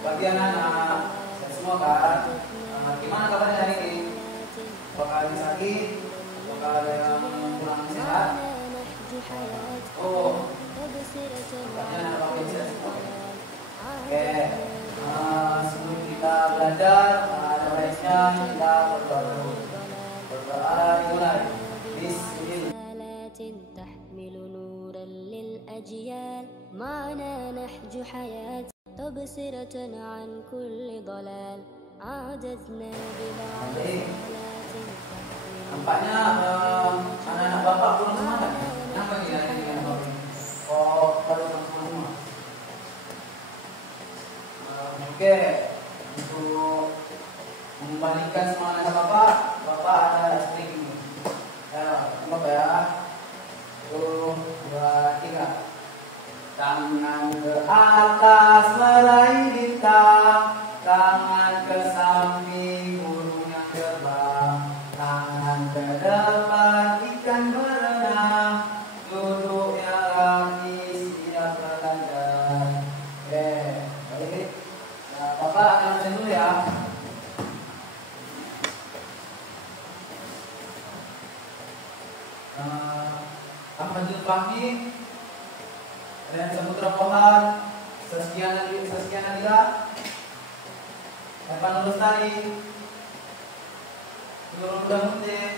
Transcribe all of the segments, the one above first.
Bagi anak-anak semua kan, gimana kabarnya hari ini? Apakah ada yang sakit? Apakah ada yang kurang sehat? Oh, katanya anak bapak bisa semua. Oke, sebelum kita belajar, ada baiknya kita berdoa dulu. Berdoa dimulai. Bismillah. تحمل نورا للأجيال معنا نحج حياة تبصرة عن كل ضلال عادتنا ببعض صلاة Nampaknya anak-anak bapak kurang semangat. Kenapa tidak ini dengan bapak? Oh, baru semua. Oke, untuk membalikan semangat bapak, bapak ada trik ini. Ya, coba ya. 1, 2, 3. Tangan ke atas meraih bintang, tangan ke samping burung yang terbang, tangan ke depan ikan berenang, duduk yang rapi siap berlandang. Oke, baik. Nah, bapak akan dulu ya. Ahmadul Fahmi dan Saputra Pohar, Saskia Nabila, Evan Lestari, Nurul Huda Mutin.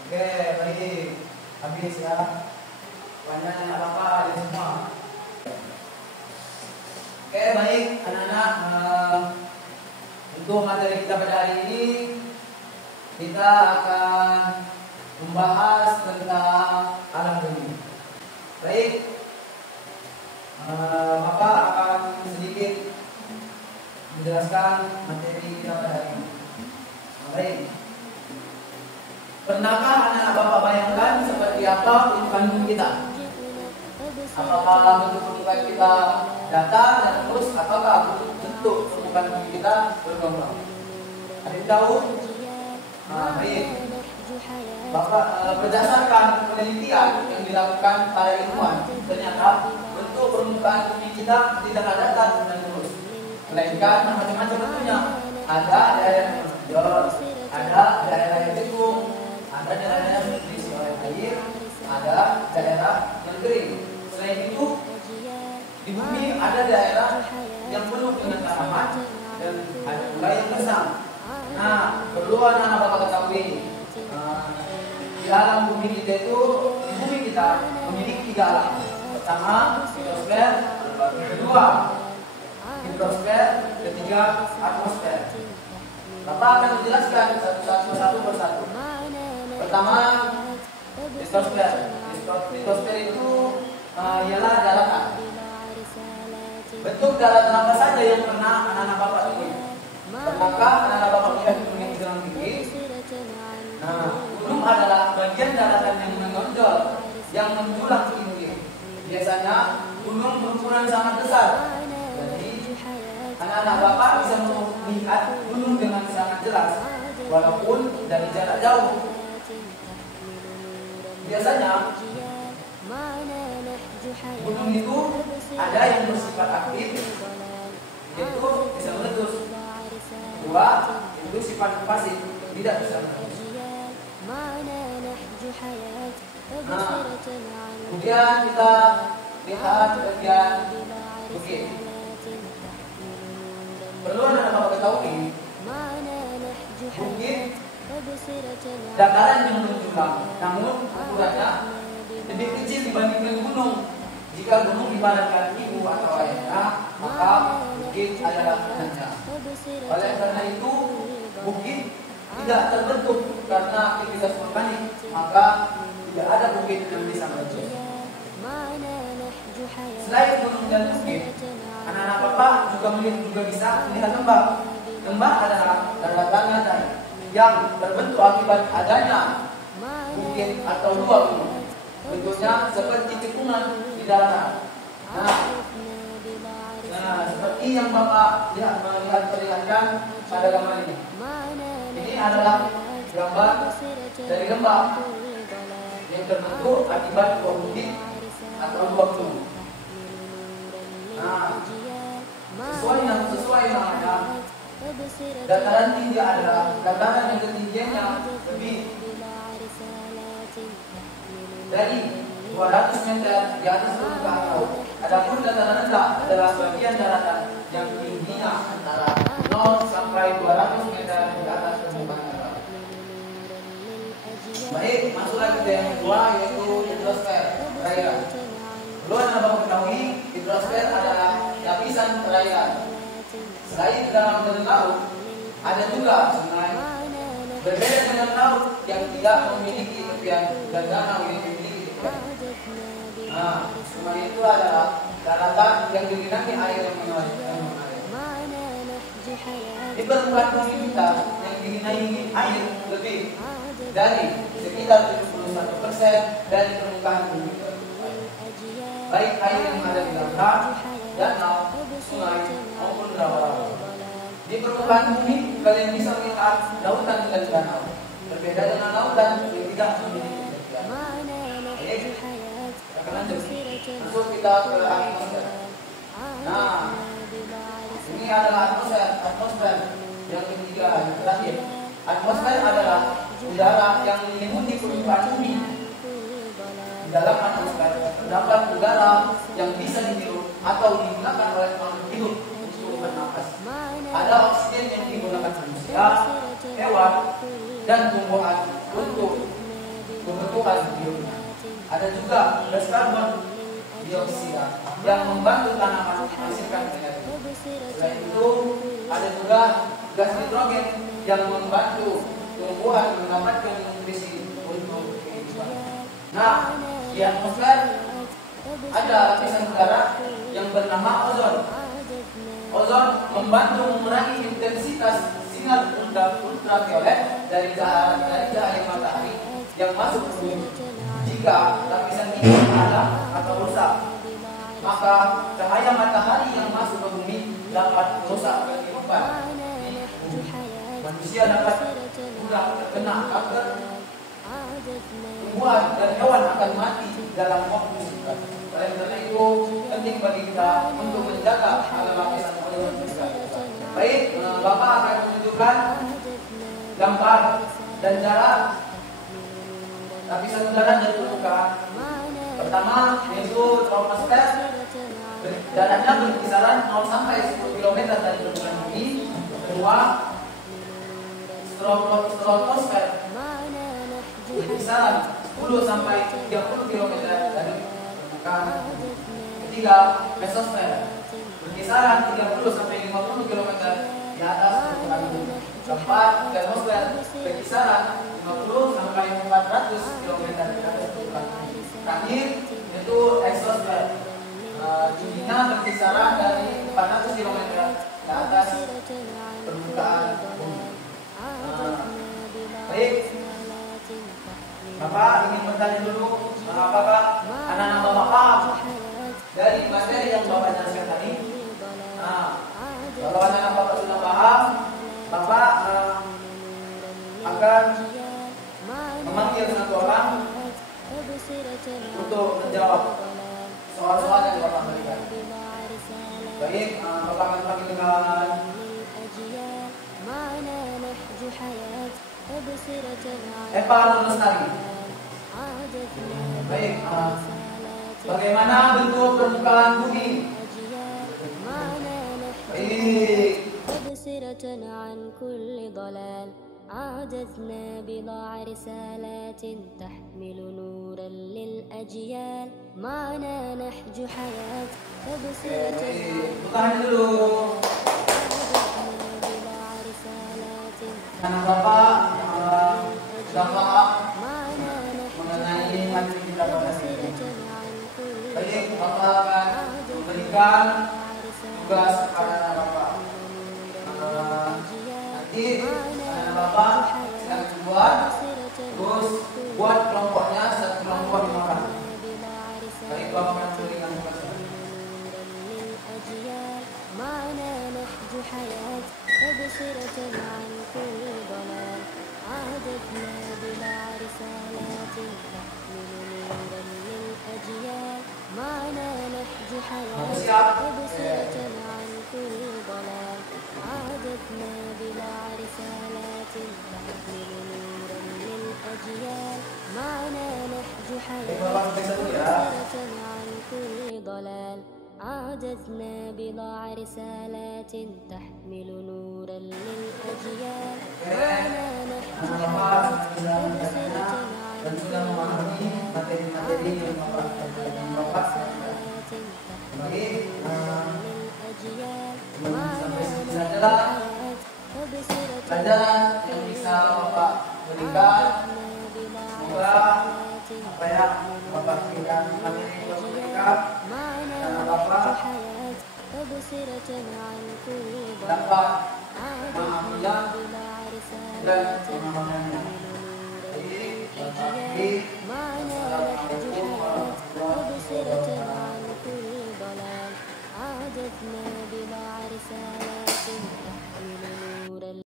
Oke, baik. Habis ya. Banyak anak bapak ada semua. Oke, baik anak-anak. Untuk materi kita pada hari ini, kita akan membahas tentang alam bumi. Baik, Bapak akan sedikit menjelaskan materi kita pada hari ini. Baik, pernahkah anak-anak Bapak bayangkan seperti apa permukaan bumi kita? Apakah bentuk permukaan kita datar dan lurus, ataukah bentuk permukaan bumi kita bergelombang? Ada yang tahu? Baik. Bapak, berdasarkan penelitian yang dilakukan para ilmuwan, ternyata bentuk permukaan bumi kita tidak ada datar dan lurus, melainkan macam-macam bentuknya. Ada daerah yang menonjol, ada daerah yang tekuk, ada daerah yang diisi oleh air, ada daerah yang kering. Selain itu, di bumi ada daerah yang penuh dengan tanaman dan ada pula yang gersang. Nah, perlu anak-anak Bapak ketahui, di alam bumi kita itu, di bumi kita memiliki 3 alam. Pertama, hidrosfer, kedua, hidrosfer, ketiga, atmosfer. Bapak akan menjelaskan satu persatu. Pertama, hidrosfer. Hidrosfer itu ialah daratan. Bentuk daratan apa saja yang pernah anak-anak Bapak temui? Pernahkah anak-anak Bapak melihat gunung yang sedang tinggi? Nah, gunung adalah bagian daratan yang menonjol, yang menjulang tinggi. Biasanya gunung berukuran sangat besar. Jadi anak-anak Bapak bisa melihat gunung dengan sangat jelas, walaupun dari jarak jauh. Biasanya gunung itu ada yang bersifat aktif, yaitu bisa meletus. Kedua, itu sifat pasif, tidak bisa meletus. Nah, kemudian kita lihat bagian bukit. Perlu anak-anak Bapak ketahui, bukit dataran yang menjulang, namun ukurannya lebih kecil dibandingkan gunung. Jika gunung ibaratkan ibu atau ayahnya, maka bukit adalah anaknya. Oleh karena itu, bukit tidak terbentuk karena aktivitas vulkanik, maka tidak ada bukit yang bisa meletus. Selain gunung dan bukit, anak-anak Bapak juga bisa melihat lembah. Lembah adalah daratan landai yang terbentuk akibat adanya bukit atau dua gunung. Bentuknya seperti tikungan di daratan. Nah, seperti yang Bapak melihat perlihatkan pada gambar ini. Ini adalah gambar dari lembah yang terbentuk akibat dua bukit atau 20. Nah, sesuai namanya, dataran tinggi adalah dataran yang ketinggiannya lebih dari 200 meter di atas permukaan laut. Adapun dataran rendah adalah bagian daratan yang tingginya antara 0 sampai 200 meter di atas permukaan laut. Baik, masuk lagi ke yang kedua, yaitu hidrosfer perairan. Perlu Anda ketahui, hidrosfer adalah lapisan perairan. Selain di dalam dan laut, ada juga sungai. Berbeda dengan laut yang tidak memiliki tepian dan danau yang memiliki tepian. Nah, sungai itu adalah daratan yang digenangi air yang mengalir. Di permukaan bumi kita yang digenangi air lebih dari sekitar 71% dari permukaan bumi. Baik air yang ada di lautan, danau, sungai maupun rawa-rawa. Di permukaan bumi kalian bisa melihat lautan dan danau. Berbeda dengan lautan yang tidak memiliki tepian. Akan lanjut. Masuk kita ke atmosfer. Nah, ini adalah atmosfer yang ketiga, yang terakhir. Atmosfer adalah udara yang menyelimuti permukaan bumi. Di dalam atmosfer terdapat udara yang bisa dihirup atau digunakan oleh makhluk hidup untuk bernapas. Ada oksigen yang digunakan manusia, hewan, dan tumbuhan untuk pembentukan hidupnya. Ada juga gas karbon dioksida yang membantu tanaman menghasilkan energi. Selain itu, ada juga gas nitrogen yang membantu tumbuhan mendapatkan nutrisi untuk kehidupan. Nah, di atmosfer ada lapisan udara yang bernama ozon. Ozon membantu mengurangi intensitas sinar ultraviolet dari cahaya matahari yang masuk ke bumi. Jika lapisan ini ada atau rusak, maka cahaya matahari yang masuk ke bumi dapat merusak kehidupan. Manusia dapat mudah terkena kanker. Tumbuhan dan hewan akan mati dalam waktu singkat. Oleh karena itu, penting bagi kita untuk menjaga agar lapisan ozon juga. Baik, Bapak akan menunjukkan gambar dan cara lapisan udara dari permukaan. Pertama, yaitu troposfer. Jaraknya berkisaran 0 sampai 10 km dari permukaan bumi. Kedua, stratosfer berkisaran 10 sampai 30 km dari permukaan. Ketiga, mesosfer berkisaran 30 sampai 50 km di atas permukaan bumi. Keempat, termosfer berkisaran 50 sampai 400 km di atas permukaan bumi. Terakhir, yaitu eksosfer. Tingginya berkisaran dari 400 km di atas permukaan bumi. Baik, Bapak ingin bertanya dulu, apakah anak-anak Bapak paham dari materi yang Bapak jelaskan tadi? Nah, kalau anak-anak Bapak sudah paham, Bapak akan memanggil satu orang untuk menjawab soal-soal yang Bapak berikan. Baik, Bapak akan panggil dengan Eva Lestari. Baik, bagaimana bentuk permukaan bumi? Baik. عادتنا بضع رسالات تحمل نورا للأجيال معنا نحج حياة تبصرة Bukan dulu. Anak Bapak Bapak mengenai materi kita pada hari ini. Baik, Bapak akan memberikan tugas kepada anak Bapak. Nanti anak Bapak yang buat, terus buat kelompoknya satu kelompok 5 orang. Baik, Bapak akan memberikan tugas. تبصرة عن كل ضلال عادتنا بلا رسالات تحمل نورا للأجيال حياة تبصرة عن كل ضلال عادتنا بضع رسالات تحمل نورا للأجيال معنا نهج حياة تبصرة عن كل ضلال عادتنا بضع رسالات تحمل نورا للأجيال معنا نهج حياة تبصرة عن كل ضلال pelajaran yang bisa Bapak berikan, semoga apa yang Bapak berikan materi yang berikan karena Bapak dapat memahaminya dan memahaminya. Jadi, Assalamualaikum warahmatullahi wabarakatuh. عادتنا بضع رسالات